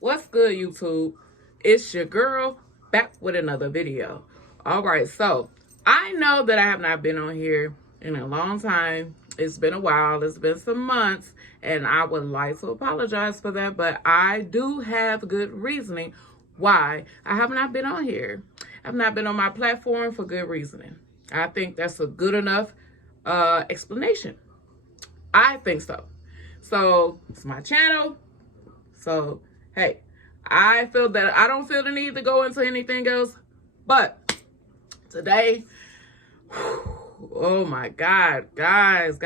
What's good, YouTube? It's your girl back with another video. All right, so I know that I have not been on here in a long time. It's been a while. It's been some months, and I would like to apologize for that, but I do have good reasoning why I have not been on here. I've not been on my platform for good reasoning. I think that's a good enough explanation. I think so. So it's my channel. So hey, I feel that I don't feel the need to go into anything else. But today, oh my God, guys.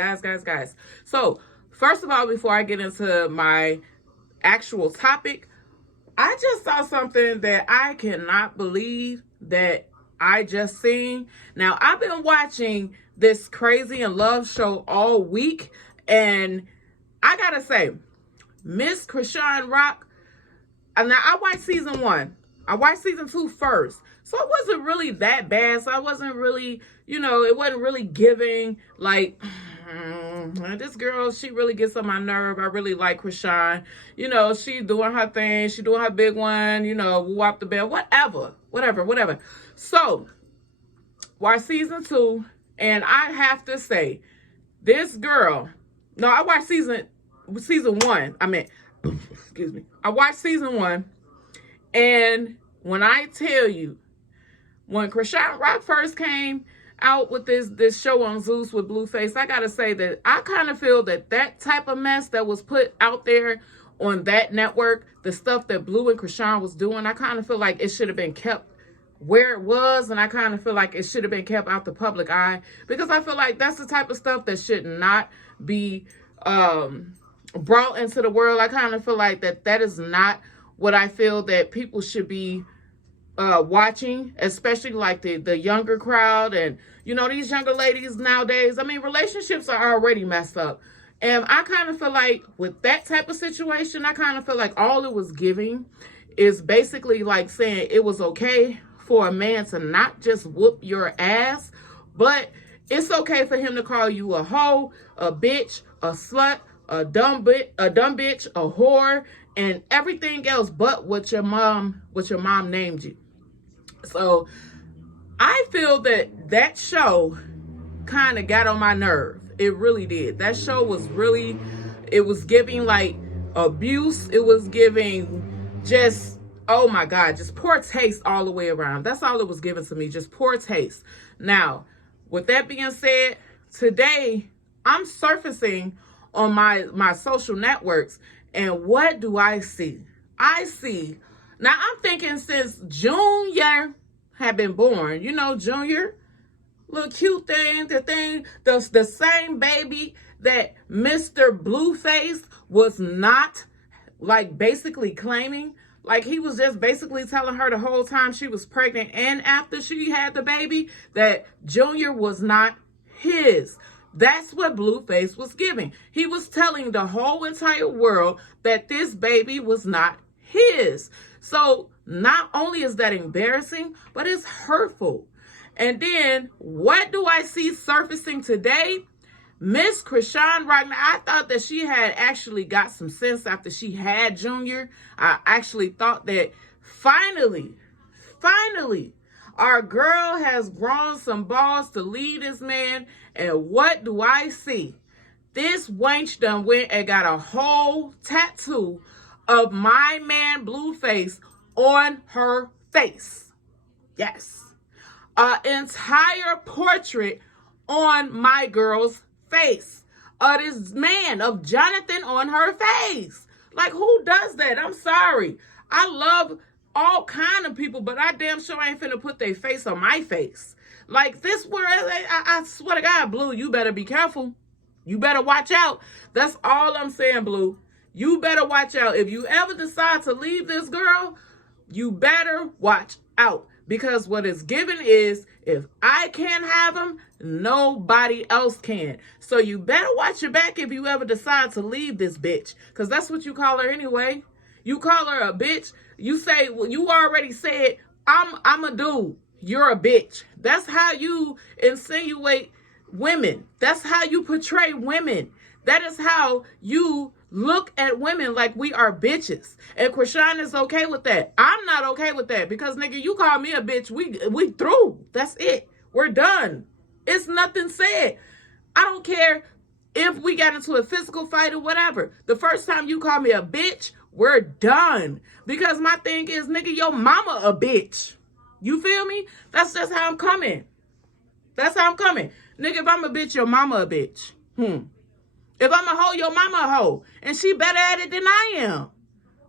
So first of all, before I get into my actual topic, I just saw something that I cannot believe that I just seen. Now, I've been watching this Crazy in Love show all week, and I gotta say, Miss Chrisean Rock, now I watched season 1. I watched season 2 first. So it wasn't really that bad. So I wasn't really, it wasn't really giving like, this girl, she really gets on my nerve. I really like Chrisean. She doing her thing. She doing her big one, woo up the bell, whatever. So, watch season 2. And I have to say, this girl, no, I watched season 1. Excuse me. I watched season 1. And when I tell you, when Chrisean Rock first came out with this show on Zeus with Blueface, I gotta say that I kind of feel that type of mess that was put out there on that network, the stuff that Blue and Chrisean was doing, I kind of feel like it should have been kept where it was, and I kind of feel like it should have been kept out the public eye, because I feel like that's the type of stuff that should not be brought into the world. I kind of feel like that is not what I feel that people should be watching, especially like the younger crowd. And these younger ladies nowadays, relationships are already messed up, and I kind of feel like with that type of situation, I kind of feel like all it was giving is basically like saying it was okay for a man to not just whoop your ass, but it's okay for him to call you a hoe, a bitch, a slut, a dumb bitch, a whore, and everything else but what your mom named you. So I feel that show kind of got on my nerve. It really did. That show was really, it was giving like abuse. It was giving just, oh my God, just poor taste all the way around. That's all it was giving to me, just poor taste. Now, with that being said, today I'm surfacing on my social networks, and what do I see? I see, now I'm thinking since Junior had been born, Junior, little cute thing, the same baby that Mr. Blueface was not like basically claiming. Like he was just basically telling her the whole time she was pregnant and after she had the baby that Junior was not his. That's what Blueface was giving. He was telling the whole entire world that this baby was not his. So not only is that embarrassing, but it's hurtful. And then what do I see surfacing today? Miss Chrisean Rock. Now, I thought that she had actually got some sense after she had Junior. I actually thought that finally, our girl has grown some balls to lead this man. And what do I see? This wench done went and got a whole tattoo of my man Blueface on her face. Yes. An entire portrait on my girl's face. Of this man, of Jonathan on her face. Like, who does that? I'm sorry. I love all kind of people, but I damn sure ain't finna put their face on my face. Like this, where I swear to God, Blue, you better be careful. You better watch out. That's all I'm saying, Blue. You better watch out. If you ever decide to leave this girl, you better watch out. Because what it's given is, if I can't have him, nobody else can. So you better watch your back if you ever decide to leave this bitch. Because that's what you call her anyway. You call her a bitch. You say, well, you already said, I'm a dude. You're a bitch. That's how you insinuate women. That's how you portray women. That is how you look at women like we are bitches. And Krishan is okay with that. I'm not okay with that because, nigga, you call me a bitch, we through. That's it. We're done. It's nothing said. I don't care if we got into a physical fight or whatever. The first time you call me a bitch, we're done. Because my thing is, nigga, your mama a bitch. You feel me? That's just how I'm coming. That's how I'm coming. Nigga, if I'm a bitch, your mama a bitch. If I'm a hoe, your mama a hoe. And she better at it than I am.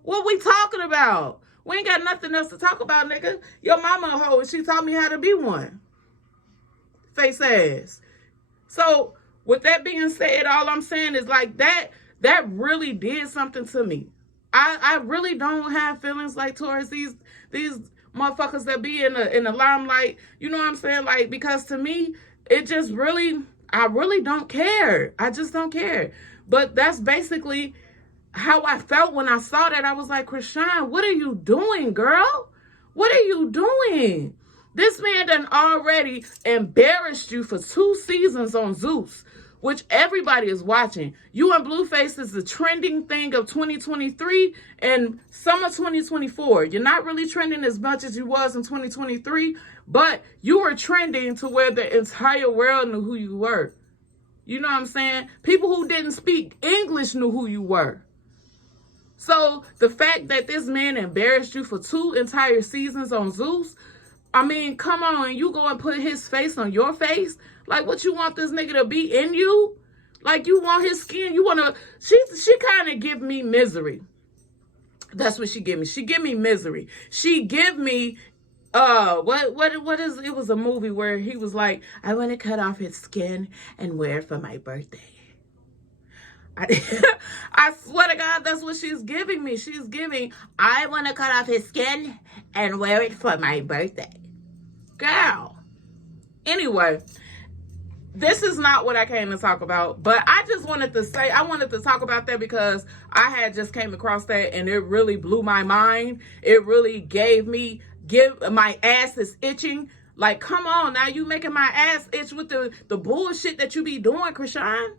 What we talking about? We ain't got nothing else to talk about, nigga. Your mama a hoe and she taught me how to be one. Face ass. So, with that being said, all I'm saying is like that really did something to me. I really don't have feelings like towards these motherfuckers that be in the limelight. You know what I'm saying? Like, because to me, it just really, I really don't care. I just don't care. But that's basically how I felt when I saw that. I was like, Krishan, what are you doing, girl? What are you doing? This man done already embarrassed you for 2 seasons on Zeus, which everybody is watching. You and Blueface is the trending thing of 2023 and summer 2024. You're not really trending as much as you was in 2023, but you were trending to where the entire world knew who you were. You know what I'm saying? People who didn't speak English knew who you were. So the fact that this man embarrassed you for 2 entire seasons on Zeus, I mean, come on, you go and put his face on your face? Like, what you want this nigga to be in you? Like, you want his skin? You want to... She kind of give me misery. That's what she give me. She give me misery. She give me... What is... It was a movie where he was like, I want to cut off his skin and wear it for my birthday. I swear to God, that's what she's giving me. She's giving, I want to cut off his skin and wear it for my birthday. Girl. Anyway, this is not what I came to talk about, but I just wanted to say, I wanted to talk about that because I had just came across that and it really blew my mind. It really my ass is itching. Like, come on, now you making my ass itch with the bullshit that you be doing, Krishan.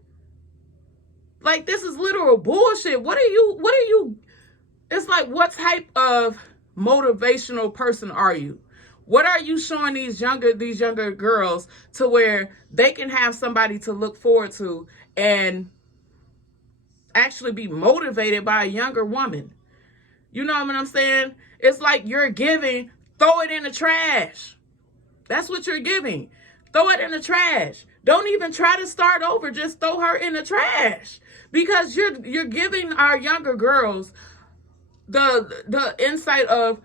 Like, this is literal bullshit. What are you, it's like, what type of motivational person are you? What are you showing these younger girls to where they can have somebody to look forward to and actually be motivated by a younger woman? You know what I'm saying? It's like you're giving, throw it in the trash. That's what you're giving. Throw it in the trash. Don't even try to start over. Just throw her in the trash. Because you're giving our younger girls the insight of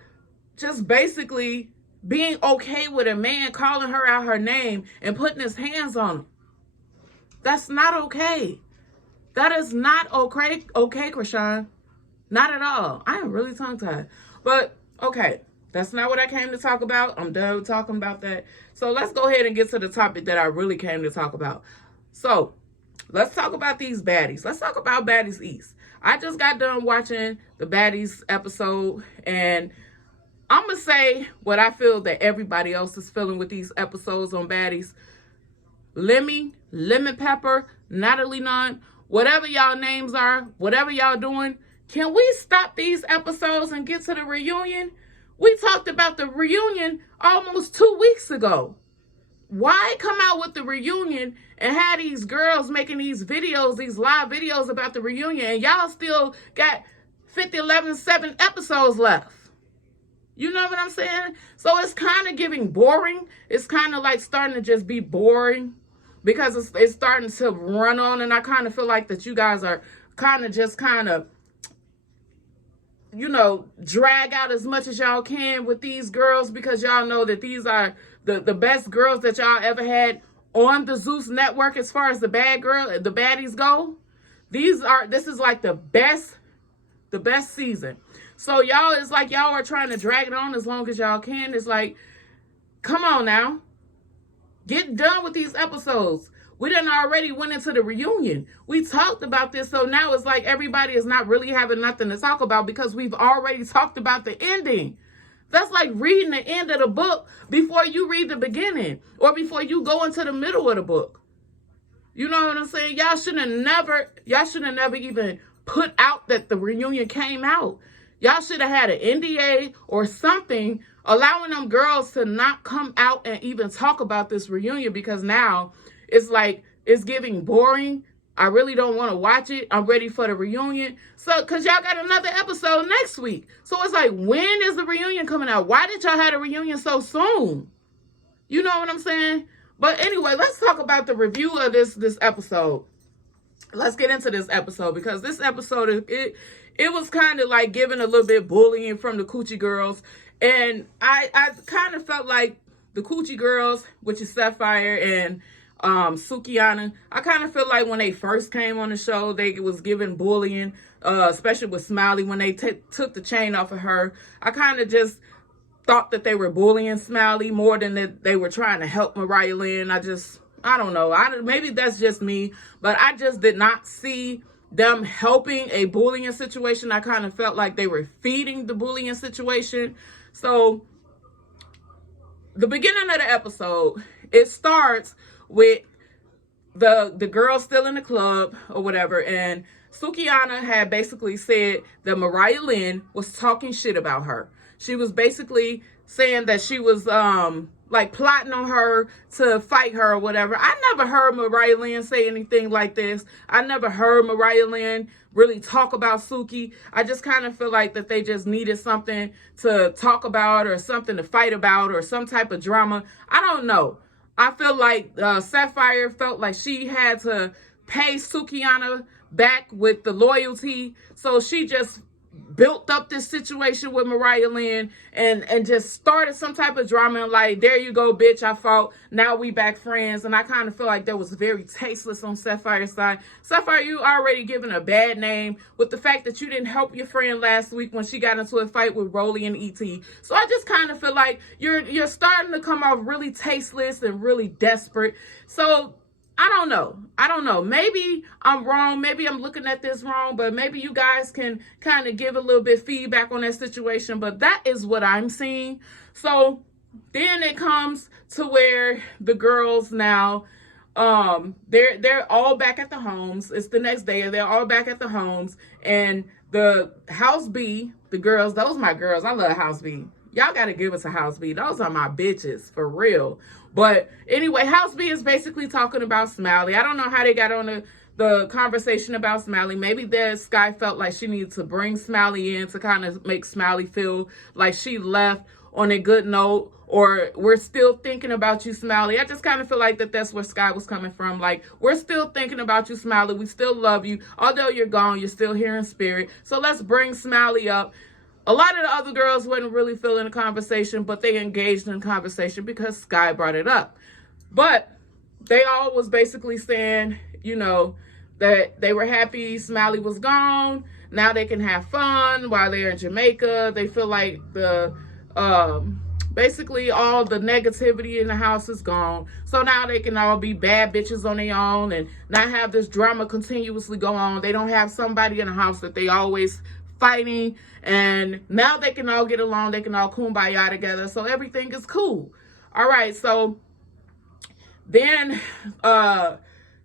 just basically being okay with a man calling her out her name and putting his hands on her. That's not okay. That is not okay, Krishan. Not at all. I am really tongue-tied. But, okay, that's not what I came to talk about. I'm done with talking about that. So let's go ahead and get to the topic that I really came to talk about. So, let's talk about these baddies. Let's talk about Baddies East. I just got done watching the Baddies episode, and I'm going to say what I feel that everybody else is feeling with these episodes on Baddies. Lemmy, Lemon Pepper, Natalie Nunn, whatever y'all names are, whatever y'all doing, can we stop these episodes and get to the reunion? We talked about the reunion almost 2 weeks ago. Why come out with the reunion and have these girls making these videos, these live videos about the reunion, and y'all still got 50, 11, 7 episodes left? You know what I'm saying? So it's kind of getting boring. It's kind of like starting to just be boring because it's starting to run on, and I kind of feel like that you guys are kind of, you know, drag out as much as y'all can with these girls because y'all know that these are the best girls that y'all ever had on the Zeus network as far as the baddies go. This is like the best season. So y'all, it's like y'all are trying to drag it on as long as y'all can. It's like, come on now. Get done with these episodes. We done already went into the reunion. We talked about this, so now it's like everybody is not really having nothing to talk about because we've already talked about the ending. That's like reading the end of the book before you read the beginning or before you go into the middle of the book. You know what I'm saying? Y'all should have never even put out that the reunion came out. Y'all should have had an NDA or something allowing them girls to not come out and even talk about this reunion, because now it's like it's getting boring. I really don't want to watch it. I'm ready for the reunion. So, because y'all got another episode next week. So it's like, when is the reunion coming out? Why did y'all have a reunion so soon? You know what I'm saying? But anyway, let's talk about the review of this episode. Let's get into this episode, because this episode, it was kind of like giving a little bit bullying from the Coochie Girls. And I kind of felt like the Coochie Girls, which is Sapphire and Sukihana, I kind of feel like when they first came on the show, they was giving bullying, especially with Smiley when they took the chain off of her. I kind of just thought that they were bullying Smiley more than that they were trying to help Mariah Lynn. I don't know. Maybe that's just me, but I just did not see them helping a bullying situation. I kind of felt like they were feeding the bullying situation. So the beginning of the episode, it starts with the girl still in the club or whatever, and Sukihana had basically said that Mariah Lynn was talking shit about her. She was basically saying that she was like plotting on her to fight her or whatever. I never heard Mariah Lynn say anything like this. I never heard Mariah Lynn really talk about Suki. I just kind of feel like that they just needed something to talk about or something to fight about or some type of drama. I don't know. I feel like Sapphire felt like she had to pay Sukihana back with the loyalty. So she just built up this situation with Mariah Lynn and just started some type of drama, and like, there you go, bitch, I fought, now we back friends. And I kind of feel like that was very tasteless on Sapphire's side. Sapphire, you already given a bad name with the fact that you didn't help your friend last week when she got into a fight with Rollie and ET. So I just kind of feel like you're starting to come off really tasteless and really desperate. So I don't know. Maybe I'm wrong. Maybe I'm looking at this wrong, but maybe you guys can kind of give a little bit feedback on that situation. But that is what I'm seeing. So then it comes to where the girls now, they're all back at the homes. It's the next day, and they're all back at the homes. And the House B, the girls, those are my girls. I love House B. Y'all got to give us a House B. Those are my bitches, for real. But anyway, House B is basically talking about Smiley. I don't know how they got on the conversation about Smiley. Maybe that Sky felt like she needed to bring Smiley in to kind of make Smiley feel like she left on a good note, or we're still thinking about you, Smiley. I just kind of feel like that's where Sky was coming from. Like, we're still thinking about you, Smiley. We still love you. Although you're gone, you're still here in spirit. So let's bring Smiley up. A lot of the other girls wasn't really feeling the conversation, but they engaged in the conversation because Sky brought it up. But they all was basically saying, you know, that they were happy Smiley was gone. Now they can have fun while they're in Jamaica. They feel like basically all the negativity in the house is gone. So now they can all be bad bitches on their own and not have this drama continuously go on. They don't have somebody in the house that they always fighting, and now they can all get along. They can all kumbaya together, so everything is cool. All right, so then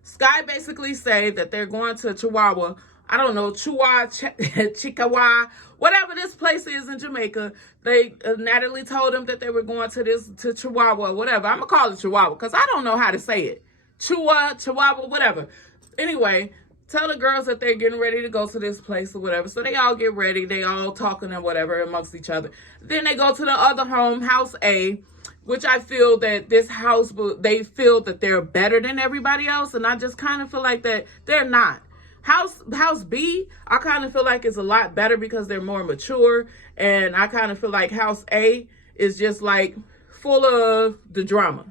Sky basically say that they're going to Chihuahua. I don't know, Chikawa, whatever this place is in Jamaica. They Natalie told them that they were going to Chihuahua, whatever. I'm gonna call it Chihuahua because I don't know how to say it. Chihuahua, whatever. Anyway, tell the girls that they're getting ready to go to this place or whatever. So they all get ready. They all talking and whatever amongst each other. Then they go to the other home, House A, which I feel that this house, they feel that they're better than everybody else. And I just kind of feel like that they're not. House B, I kind of feel like it's a lot better because they're more mature. And I kind of feel like House A is just like full of the drama.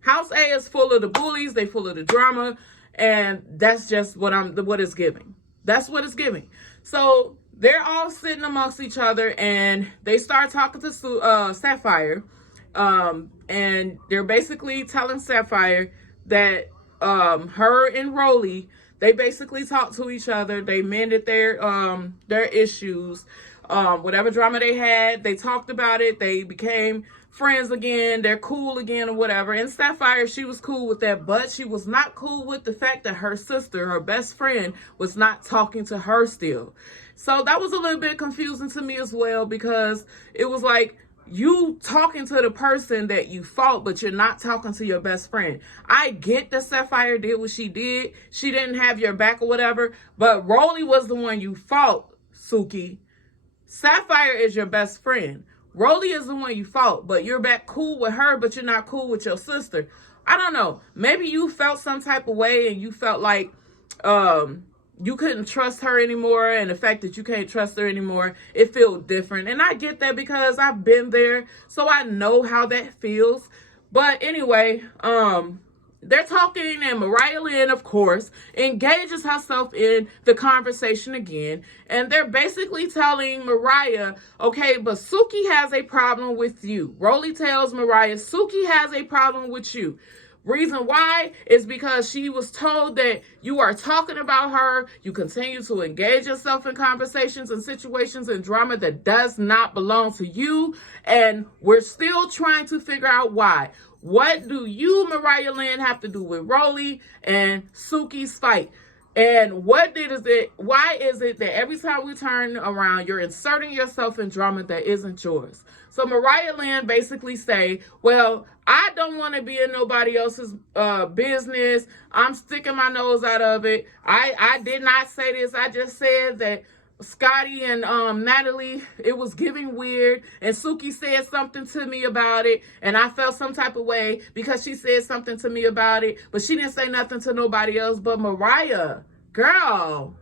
House A is full of the bullies. They full of the drama. And that's just what it's giving. That's what it's giving. So they're all sitting amongst each other, and they start talking to Sapphire. And they're basically telling Sapphire that her and Rollie, they basically talked to each other. They mended their issues. Whatever drama they had, they talked about it. They became friends again. They're cool again or whatever. And Sapphire, she was cool with that, but she was not cool with the fact that her sister, her best friend, was not talking to her still. So that was a little bit confusing to me as well, because it was like, you talking to the person that you fought, but you're not talking to your best friend. I get that Sapphire did what she did. She didn't have your back or whatever, but Rollie was the one you fought, Suki. Sapphire is your best friend. Rollie is the one you fought, but you're back cool with her, but you're not cool with your sister. I don't know. Maybe you felt some type of way and you felt like, you couldn't trust her anymore, and the fact that you can't trust her anymore, it feels different. And I get that because I've been there, so I know how that feels. But anyway, they're talking, and Mariah Lynn, of course, engages herself in the conversation again, and they're basically telling Mariah, okay, but Suki has a problem with you. Rollie tells Mariah, Suki has a problem with you. Reason why is because she was told that you are talking about her. You continue to engage yourself in conversations and situations and drama that does not belong to you. And we're still trying to figure out why. What do you, Mariah Lynn, have to do with Rollie and Suki's fight? And why is it that every time we turn around, you're inserting yourself in drama that isn't yours? So Mariah Lynn basically say, well, I don't want to be in nobody else's business. I'm sticking my nose out of it. I did not say this. I just said that Scotty and Natalie, it was giving weird, and Suki said something to me about it, and I felt some type of way because she said something to me about it, but she didn't say nothing to nobody else. But Mariah, girl,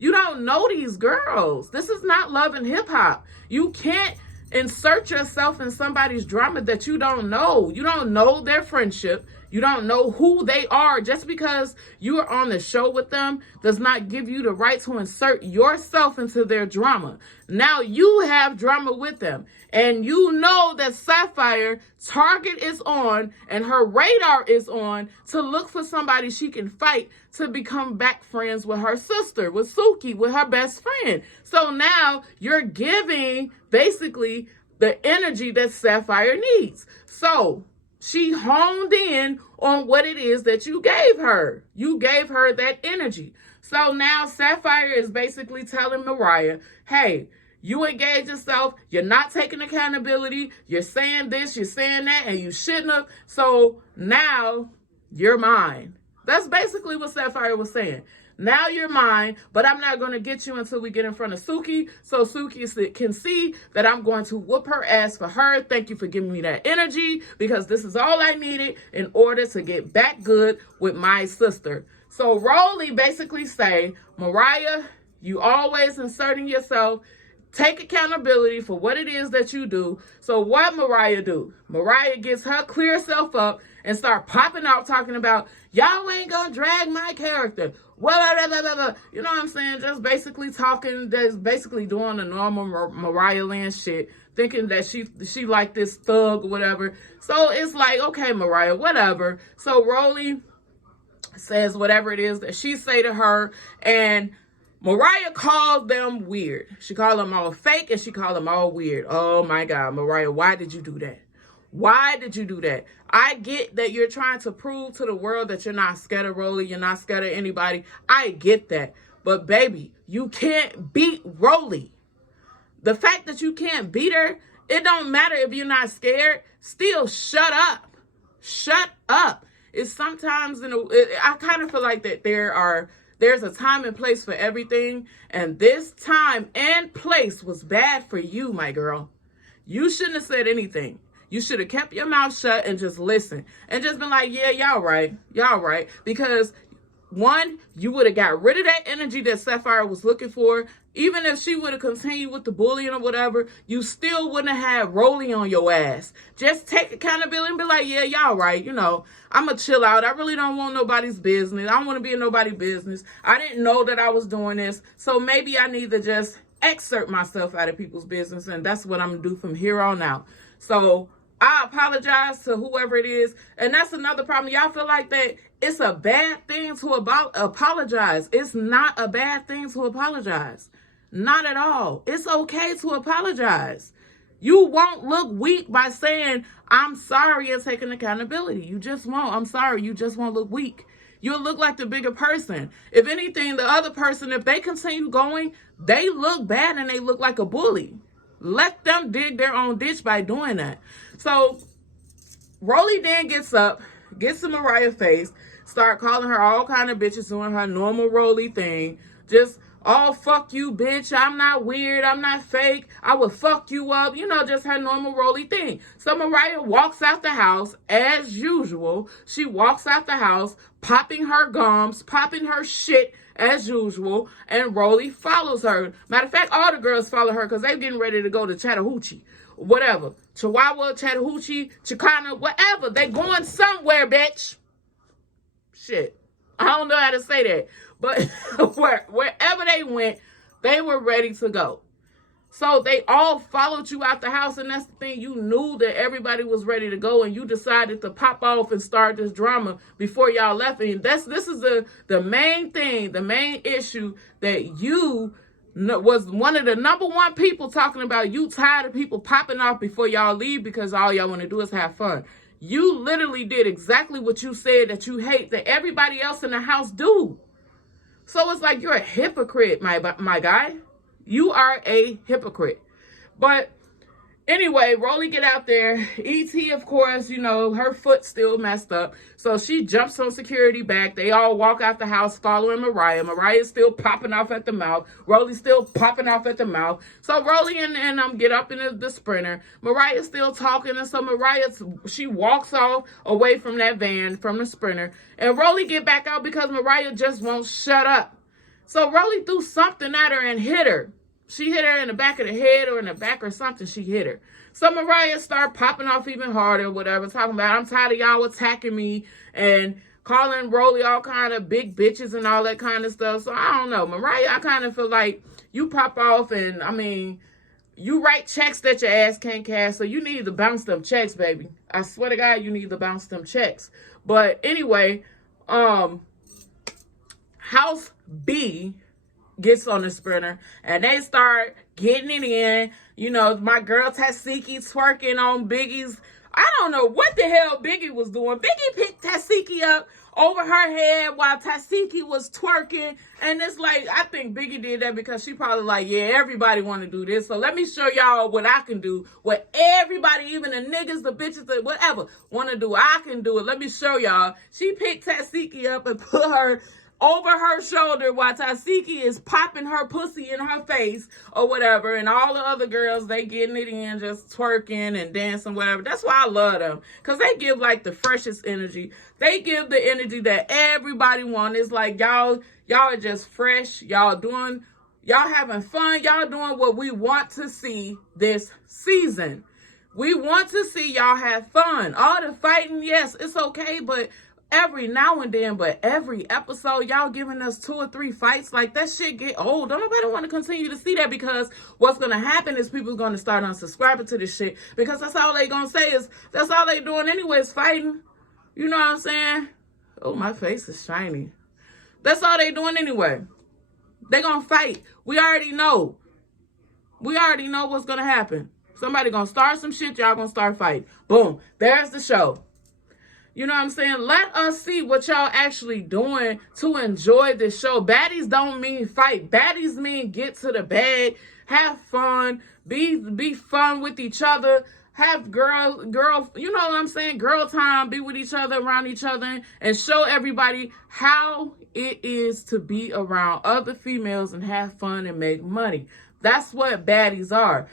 you don't know these girls. This is not Love and Hip Hop. You can't insert yourself in somebody's drama that you don't know. You don't know their friendship. You don't know who they are. Just because you are on the show with them does not give you the right to insert yourself into their drama. Now you have drama with them, and you know that Sapphire target is on and her radar is on to look for somebody she can fight to become back friends with her sister, with Suki, with her best friend. So now you're giving basically the energy that Sapphire needs. So she honed in on what it is that you gave her. You gave her that energy. So now Sapphire is basically telling Mariah, hey, you engage yourself. You're not taking accountability. You're saying this, you're saying that, and you shouldn't have. So now you're mine. That's basically what Sapphire was saying. Now you're mine, but I'm not going to get you until we get in front of Suki, so Suki can see that I'm going to whoop her ass for her. Thank you for giving me that energy, because this is all I needed in order to get back good with my sister. So Rollie basically say, Mariah, you always inserting yourself. Take accountability for what it is that you do. So what Mariah do? Mariah gets her clear self up and start popping out talking about, y'all ain't gonna drag my character. Blah, blah, blah, blah, blah. You know what I'm saying? Just basically talking, just basically doing the normal Mariah Lynn shit, thinking that she like this thug or whatever. So it's like, okay, Mariah, whatever. So Rollie says whatever it is that she say to her, and Mariah called them weird. She called them all fake, and she called them all weird. Oh my God, Mariah, why did you do that? Why did you do that? I get that you're trying to prove to the world that you're not scared of Rollie, you're not scared of anybody. I get that. But baby, you can't beat Rollie. The fact that you can't beat her, it don't matter if you're not scared. Still, shut up. Shut up. It's sometimes, I kind of feel like that there's a time and place for everything. And this time and place was bad for you, my girl. You shouldn't have said anything. You should have kept your mouth shut and just listen. And just been like, yeah, y'all right. Y'all right. Because one, you would have got rid of that energy that Sapphire was looking for. Even if she would have continued with the bullying or whatever, you still wouldn't have had Rollie on your ass. Just take accountability and be like, yeah, y'all right. You know, I'm going to chill out. I really don't want nobody's business. I don't want to be in nobody's business. I didn't know that I was doing this. So maybe I need to just excerpt myself out of people's business. And that's what I'm going to do from here on out. So I apologize to whoever it is. And that's another problem. Y'all feel like that it's a bad thing to apologize. It's not a bad thing to apologize. Not at all. It's okay to apologize. You won't look weak by saying, I'm sorry, and taking accountability. You just won't. I'm sorry. You just won't look weak. You'll look like the bigger person. If anything, the other person, if they continue going, they look bad and they look like a bully. Let them dig their own ditch by doing that. So Rollie then gets up, gets in Mariah's face, start calling her all kind of bitches, doing her normal Rollie thing. Just, oh, fuck you, bitch. I'm not weird. I'm not fake. I will fuck you up. You know, just her normal Rollie thing. So Mariah walks out the house as usual. She walks out the house, popping her gums, popping her shit as usual, and Rollie follows her. Matter of fact, all the girls follow her because they're getting ready to go to Chattahoochee. Whatever. Chihuahua, Chattahoochee, Chicana, whatever. They going somewhere, bitch. Shit. I don't know how to say that. But wherever they went, they were ready to go. So they all followed you out the house, and that's the thing. You knew that everybody was ready to go, and you decided to pop off and start this drama before y'all left. And this is the main thing, the main issue that you was one of the number one people talking about. You tired of people popping off before y'all leave because all y'all want to do is have fun. You literally did exactly what you said that you hate that everybody else in the house do. So it's like you're a hypocrite, my guy. You are a hypocrite. But anyway, Rollie get out there. E.T., of course, you know, her foot still messed up. So she jumps on security back. They all walk out the house following Mariah. Mariah's still popping off at the mouth. Rollie's still popping off at the mouth. So Rollie and get up in the Sprinter. Mariah's still talking. And so she walks off away from that van, from the Sprinter. And Rollie get back out because Mariah just won't shut up. So Rollie threw something at her and hit her. She hit her in the back of the head or in the back or something. She hit her. So Mariah started popping off even harder, whatever, talking about, I'm tired of y'all attacking me and calling Rollie all kind of big bitches and all that kind of stuff. So I don't know. Mariah, I kind of feel like you pop off and, I mean, you write checks that your ass can't cash, so you need to bounce them checks, baby. I swear to God, you need to bounce them checks. But anyway, House B gets on the Sprinter and they start getting it in. You know, my girl Tasiki twerking on Biggie's. I don't know what the hell Biggie was doing. Biggie picked Tasiki up over her head while Tasiki was twerking. And it's like, I think Biggie did that because she probably like, yeah, everybody want to do this. So let me show y'all what I can do. What everybody, even the niggas, the bitches, the whatever, want to do. I can do it. Let me show y'all. She picked Tasiki up and put her over her shoulder while Tasiki is popping her pussy in her face or whatever. And all the other girls, they getting it in, just twerking and dancing, whatever. That's why I love them. Because they give like the freshest energy. They give the energy that everybody wants. It's like y'all are just fresh. Y'all having fun. Y'all doing what we want to see this season. We want to see y'all have fun. All the fighting, yes, it's okay, but every now and then, but every episode, y'all giving us 2 or 3 fights, like that shit get old. Don't nobody want to continue to see that, because what's going to happen is people going to start unsubscribing to this shit, because that's all they going to say is, that's all they doing anyway is fighting. You know what I'm saying? Oh, my face is shiny. That's all they doing anyway. They going to fight. We already know. We already know what's going to happen. Somebody going to start some shit, y'all going to start fighting. Boom. There's the show. You know what I'm saying? Let us see what y'all actually doing to enjoy this show. Baddies don't mean fight. Baddies mean get to the bag, have fun, be fun with each other, have girl, you know what I'm saying? Girl time, be with each other, around each other, and show everybody how it is to be around other females and have fun and make money. That's what baddies are.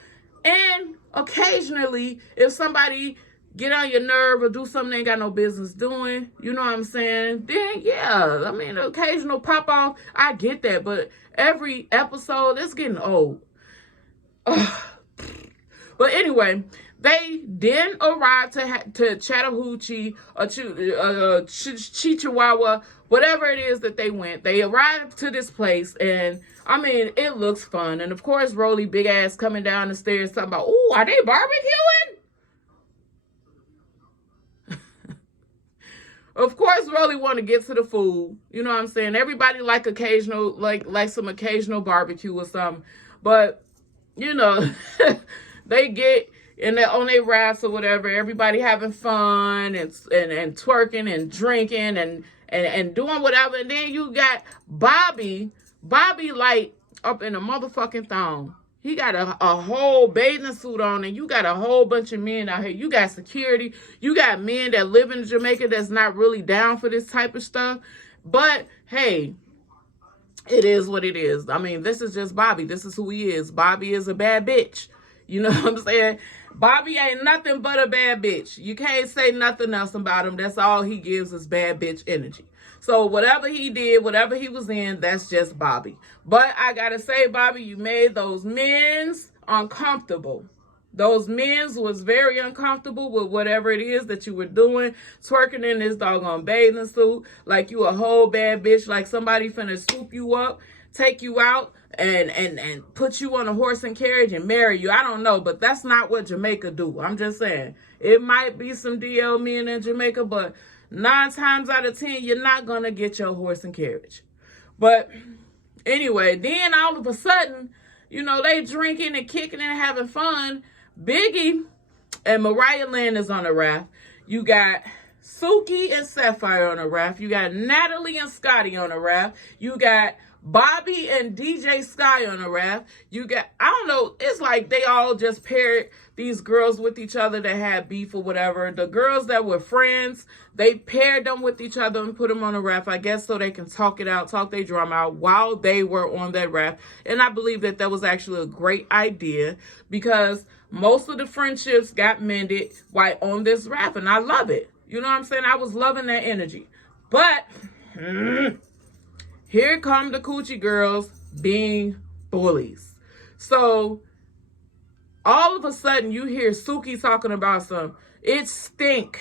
And occasionally, if somebody get on your nerve or do something they ain't got no business doing, you know what I'm saying, then yeah, I mean, the occasional pop off, I get that, but every episode, it's getting old. But anyway, they then arrived to Chattahoochee or Chihuahua, whatever it is that they went. They arrived to this place, and I mean, it looks fun. And of course, Rollie big ass coming down the stairs talking about, ooh, are they barbecuing? Of course, Rollie want to get to the food. You know what I'm saying? Everybody like occasional, like some occasional barbecue or something. But, you know, they get on their rafts or whatever, everybody having fun and twerking and drinking and doing whatever. And then you got Bobby like up in a motherfucking thong. He got a whole bathing suit on, and you got a whole bunch of men out here. You got security. You got men that live in Jamaica that's not really down for this type of stuff. But, hey, it is what it is. I mean, this is just Bobby. This is who he is. Bobby is a bad bitch. You know what I'm saying? Bobby ain't nothing but a bad bitch. You can't say nothing else about him. That's all he gives is bad bitch energy. So whatever he did, whatever he was in, that's just Bobby. But I gotta say, Bobby, you made those men's uncomfortable. Those men's was very uncomfortable with whatever it is that you were doing, twerking in this doggone bathing suit, like you a whole bad bitch, like somebody finna swoop you up, take you out, and put you on a horse and carriage and marry you. I don't know, but that's not what Jamaica do. I'm just saying. It might be some DL men in Jamaica, but 9 times out of 10, you're not going to get your horse and carriage. But anyway, then all of a sudden, you know, they drinking and kicking and having fun. Biggie and Mariah Lynn is on the raft. You got Suki and Sapphire on the raft. You got Natalie and Scotty on the raft. You got Bobby and DJ Sky on the raft. You got, I don't know, it's like they all just paired these girls with each other that had beef or whatever. The girls that were friends, they paired them with each other and put them on a raft, I guess, so they can talk it out, talk their drama out while they were on that raft. And I believe that that was actually a great idea because most of the friendships got mended while on this raft, and I love it. You know what I'm saying? I was loving that energy. But here come the coochie girls being bullies. So all of a sudden you hear Suki talking about some, it stink.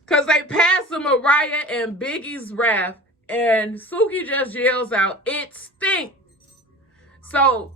Because they passed the Mariah and Biggie's raft, and Suki just yells out, it stink. So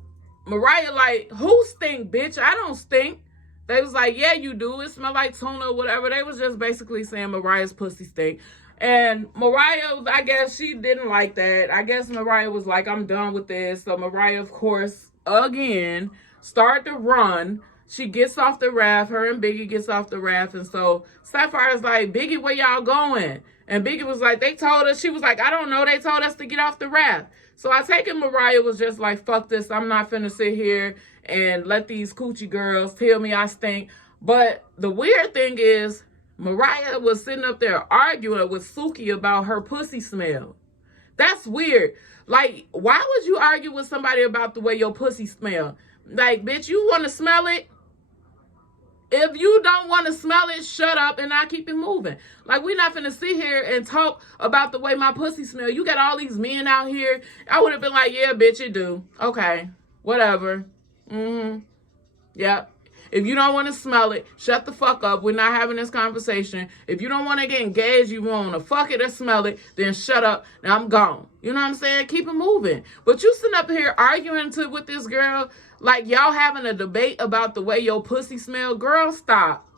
Mariah like, who stink, bitch? I don't stink. They was like, yeah, you do. It smell like tuna or whatever. They was just basically saying Mariah's pussy stink. And Mariah, I guess she didn't like that. I guess Mariah was like, I'm done with this. So Mariah, of course, again, started to run. She gets off the raft. Her and Biggie gets off the raft. And so Sapphire's like, Biggie, where y'all going? And Biggie was like, they told us. She was like, I don't know. They told us to get off the raft. So I take it Mariah was just like, fuck this. I'm not finna sit here and let these coochie girls tell me I stink. But the weird thing is, Mariah was sitting up there arguing with Suki about her pussy smell. That's weird. Like, why would you argue with somebody about the way your pussy smell? Like, bitch, you want to smell it? If you don't want to smell it, shut up and not keep it moving. Like, we're not finna sit here and talk about the way my pussy smell. You got all these men out here. I would have been like, yeah, bitch, it do. Okay, whatever. Yep. If you don't want to smell it, shut the fuck up. We're not having this conversation. If you don't want to get engaged, you want to fuck it or smell it, then shut up. Now I'm gone. You know what I'm saying? Keep it moving. But you sitting up here arguing with this girl like y'all having a debate about the way your pussy smell. Girl, stop.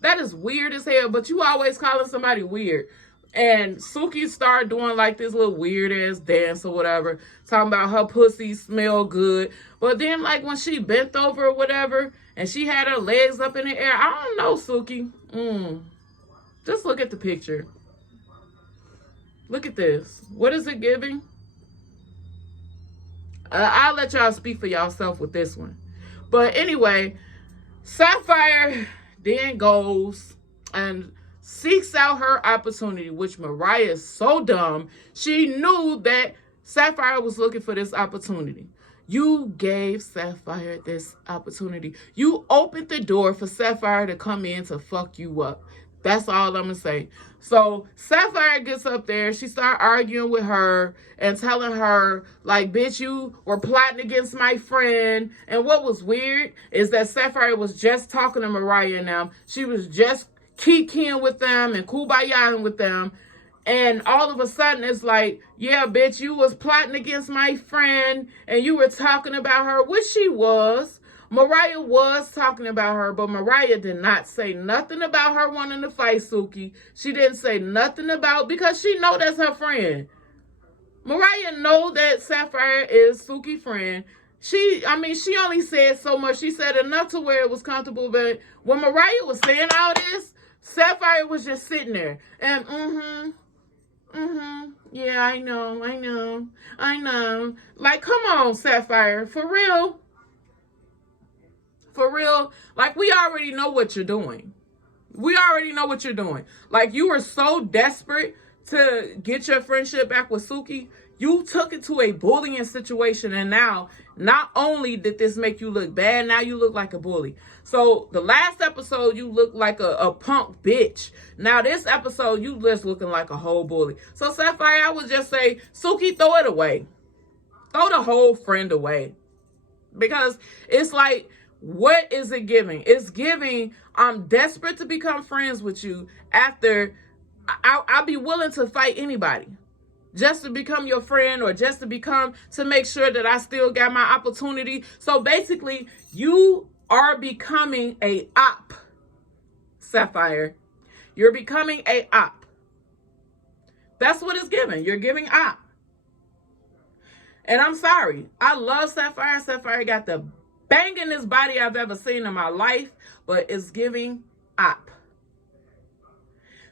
That is weird as hell, but you always calling somebody weird. And Suki started doing like this little weird ass dance or whatever, talking about her pussy smell good. But then like when she bent over or whatever, and she had her legs up in the air, I don't know, Suki. Just look at the picture. Look at this. What is it giving? I'll let y'all speak for yourself with this one. But anyway, Sapphire then goes and seeks out her opportunity, which Mariah is so dumb. She knew that Sapphire was looking for this opportunity. You gave Sapphire this opportunity. You opened the door for Sapphire to come in to fuck you up. That's all I'm going to say. So Sapphire gets up there. She started arguing with her and telling her, like, bitch, you were plotting against my friend. And what was weird is that Sapphire was just talking to Mariah now. She was just kikiing with them and kumbaya with them. And all of a sudden, it's like, yeah, bitch, you was plotting against my friend and you were talking about her, which she was. Mariah was talking about her, but Mariah did not say nothing about her wanting to fight Suki. She didn't say nothing about, because she know that's her friend. Mariah know that Sapphire is Suki's friend. She only said so much. She said enough to where it was comfortable. But when Mariah was saying all this, Sapphire was just sitting there. And, yeah, I know. Like, come on, Sapphire. For real. For real. Like, we already know what you're doing. We already know what you're doing. Like, you were so desperate to get your friendship back with Suki. You took it to a bullying situation, and now not only did this make you look bad, now you look like a bully. So the last episode, you looked like a punk bitch. Now this episode, you just looking like a whole bully. So Sapphire, I would just say, Suki, throw it away. Throw the whole friend away. Because it's like, what is it giving? It's giving, I'm desperate to become friends with you after I'll be willing to fight anybody. Just to become your friend, or just to make sure that I still got my opportunity. So basically, you are becoming a op, Sapphire. You're becoming a op. That's what it's giving. You're giving op. And I'm sorry. I love Sapphire. Sapphire got the bangingest body I've ever seen in my life, but it's giving op.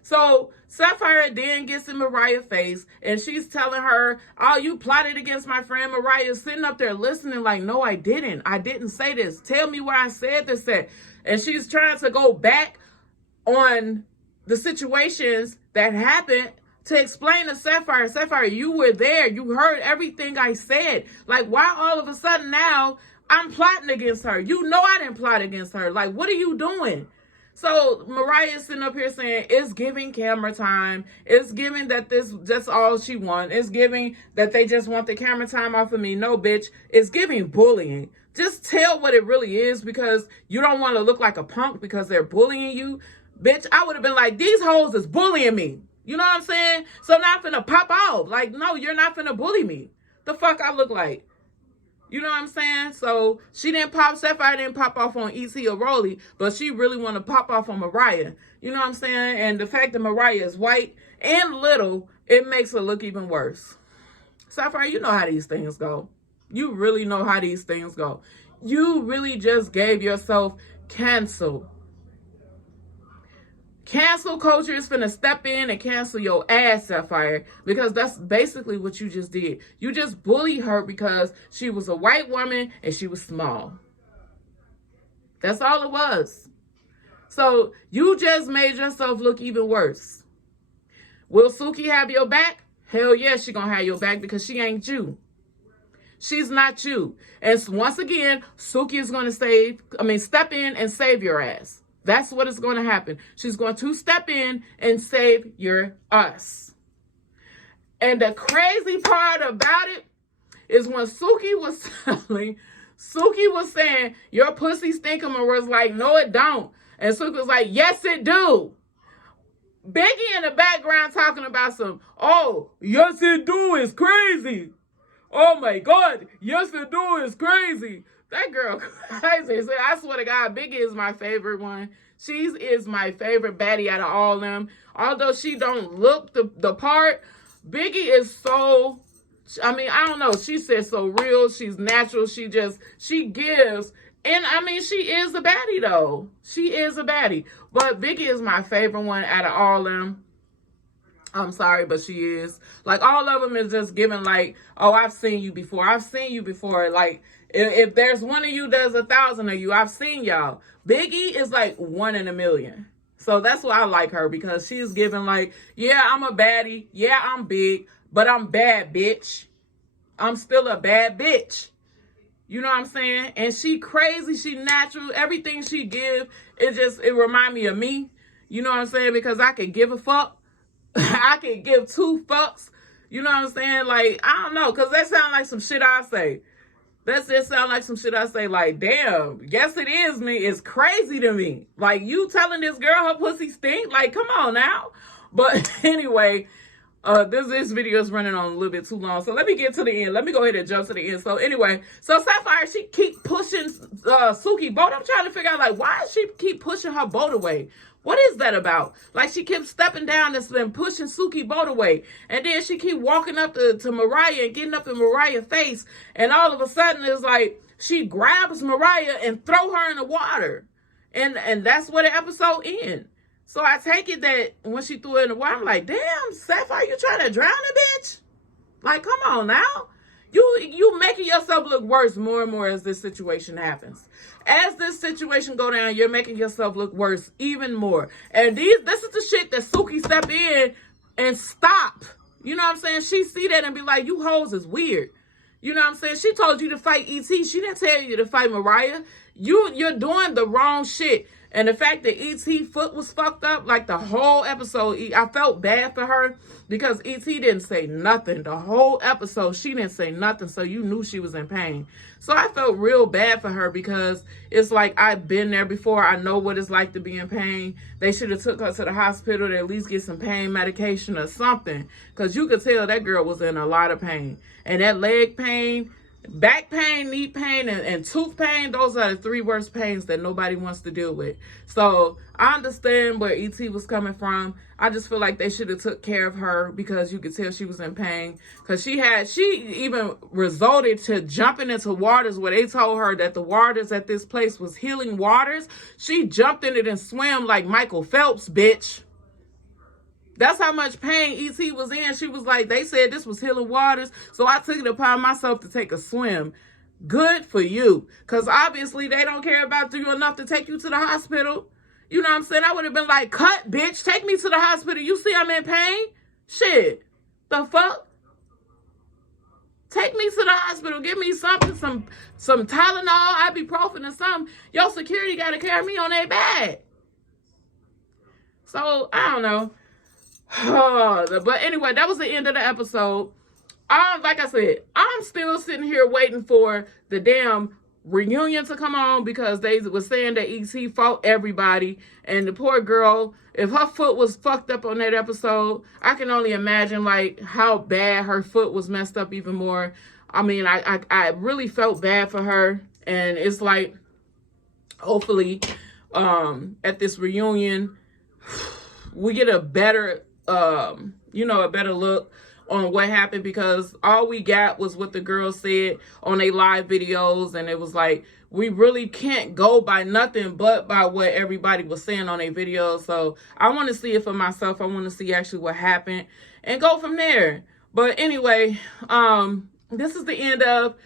So Sapphire then gets in Mariah's face, and she's telling her, oh, you plotted against my friend. Mariah's sitting up there listening like, no, I didn't. I didn't say this. Tell me where I said this at. And she's trying to go back on the situations that happened to explain to Sapphire. Sapphire, you were there. You heard everything I said. Like, why all of a sudden now I'm plotting against her? You know I didn't plot against her. Like, what are you doing? So Mariah's sitting up here saying it's giving camera time. It's giving that that's all she wants. It's giving that they just want the camera time off of me. No, bitch. It's giving bullying. Just tell what it really is, because you don't want to look like a punk because they're bullying you. Bitch, I would have been like, these hoes is bullying me. You know what I'm saying? So now I'm finna pop off. Like, no, you're not finna bully me. The fuck I look like? You know what I'm saying? So she didn't pop, Sapphire didn't pop off on E.T. or Rollie, but she really want to pop off on Mariah. You know what I'm saying? And the fact that Mariah is white and little, it makes her look even worse. Sapphire, you know how these things go. You really know how these things go. You really just gave yourself canceled. Cancel culture is finna step in and cancel your ass, Sapphire, because that's basically what you just did. You just bullied her because she was a white woman and she was small. That's all it was. So you just made yourself look even worse. Will Suki have your back? Hell yeah, she gonna have your back, because she ain't you. She's not you. And once again, Suki is gonna step in and save your ass. That's what is going to happen. She's going to step in and save your us. And the crazy part about it is when Suki was saying, your pussy stink, and was like, no, it don't. And Suki was like, yes, it do. Biggie in the background talking about some, oh, yes, it do is crazy. Oh, my God. Yes, it do is crazy. That girl crazy. So I swear to God, Biggie is my favorite one. She is my favorite baddie out of all of them. Although she don't look the part, Biggie is so, I don't know. She says so real. She's natural. She gives. And she is a baddie though. She is a baddie. But Biggie is my favorite one out of all of them. I'm sorry, but she is. Like, all of them is just giving like, oh, I've seen you before. I've seen you before. Like, if there's one of you, there's 1,000 of you. I've seen y'all. Biggie is like 1 in a million. So that's why I like her, because she's giving like, yeah, I'm a baddie. Yeah, I'm big, but I'm bad, bitch. I'm still a bad bitch. You know what I'm saying? And she crazy. She natural. Everything she give, it remind me of me. You know what I'm saying? Because I can give a fuck. I can give 2 fucks. You know what I'm saying? Like, I don't know, because that sound like some shit I say. That just sound like some shit I say. Like, damn, yes, it is me. It's crazy to me. Like, you telling this girl her pussy stink? Like, come on now. But anyway, this video is running on a little bit too long. So let me get to the end. Let me go ahead and jump to the end. So anyway, so Sapphire, she keep pushing Suki boat. I'm trying to figure out, like, why does she keep pushing her boat away? What is that about? Like, she kept stepping down and then pushing Suki boat away. And then she keep walking up to Mariah and getting up in Mariah's face. And all of a sudden, it's like she grabs Mariah and throw her in the water. And that's where the episode ends. So I take it that when she threw it in the water, I'm like, damn, Sapphire, you trying to drown the bitch? Like, come on now. You making yourself look worse more and more as this situation happens. As this situation go down, you're making yourself look worse even more. And this is the shit that Suki step in and stop. You know what I'm saying? She see that and be like, you hoes is weird. You know what I'm saying? She told you to fight E.T. She didn't tell you to fight Mariah. You're doing the wrong shit. And the fact that E.T. foot was fucked up, like the whole episode, I felt bad for her because E.T. didn't say nothing. The whole episode, she didn't say nothing, so you knew she was in pain. So I felt real bad for her because it's like I've been there before. I know what it's like to be in pain. They should have took her to the hospital to at least get some pain medication or something because you could tell that girl was in a lot of pain. And that leg pain, back pain, knee pain, and tooth pain, those are the three worst pains that nobody wants to deal with. So I understand where E.T. was coming from. I just feel like they should have took care of her because you could tell she was in pain. Because she even resorted to jumping into waters where they told her that the waters at this place was healing waters. She jumped in it and swam like Michael Phelps, bitch. That's how much pain E.T. was in. She was like, they said this was healing waters, so I took it upon myself to take a swim. Good for you. Because obviously they don't care about you enough to take you to the hospital. You know what I'm saying? I would have been like, cut, bitch. Take me to the hospital. You see I'm in pain? Shit. The fuck? Take me to the hospital. Give me something, some Tylenol, ibuprofen or something. Your security got to carry me on their back. So, I don't know. But anyway, that was the end of the episode. Like I said, I'm still sitting here waiting for the damn reunion to come on because they were saying that E.T. fought everybody. And the poor girl, if her foot was fucked up on that episode, I can only imagine like how bad her foot was messed up even more. I mean, I really felt bad for her. And it's like, hopefully, at this reunion, we get a better a better look on what happened because all we got was what the girls said on their live videos, and it was like we really can't go by nothing but by what everybody was saying on their videos. So I want to see it for myself. I want to see actually what happened and go from there. But anyway, this is the end of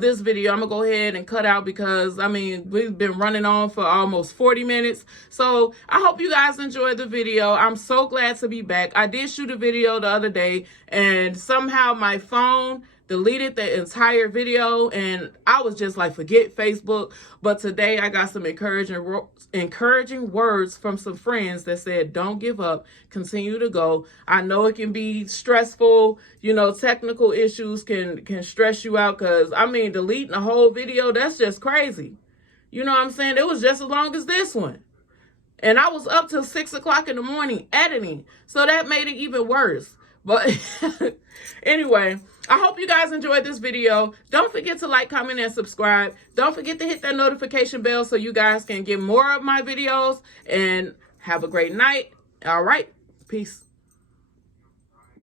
this video. I'm gonna go ahead and cut out because I mean we've been running on for almost 40 minutes. So I hope you guys enjoyed the video. I'm so glad to be back. I did shoot a video the other day and somehow my phone deleted the entire video and I was just like, forget Facebook. But today I got some encouraging words from some friends that said, don't give up, continue to go. I know it can be stressful, you know, technical issues can stress you out because I mean deleting a whole video, that's just crazy. You know what I'm saying? It was just as long as this one. And I was up till 6 o'clock in the morning editing. So that made it even worse. But anyway, I hope you guys enjoyed this video. Don't forget to like, comment, and subscribe. Don't forget to hit that notification bell so you guys can get more of my videos. And have a great night. All right. Peace.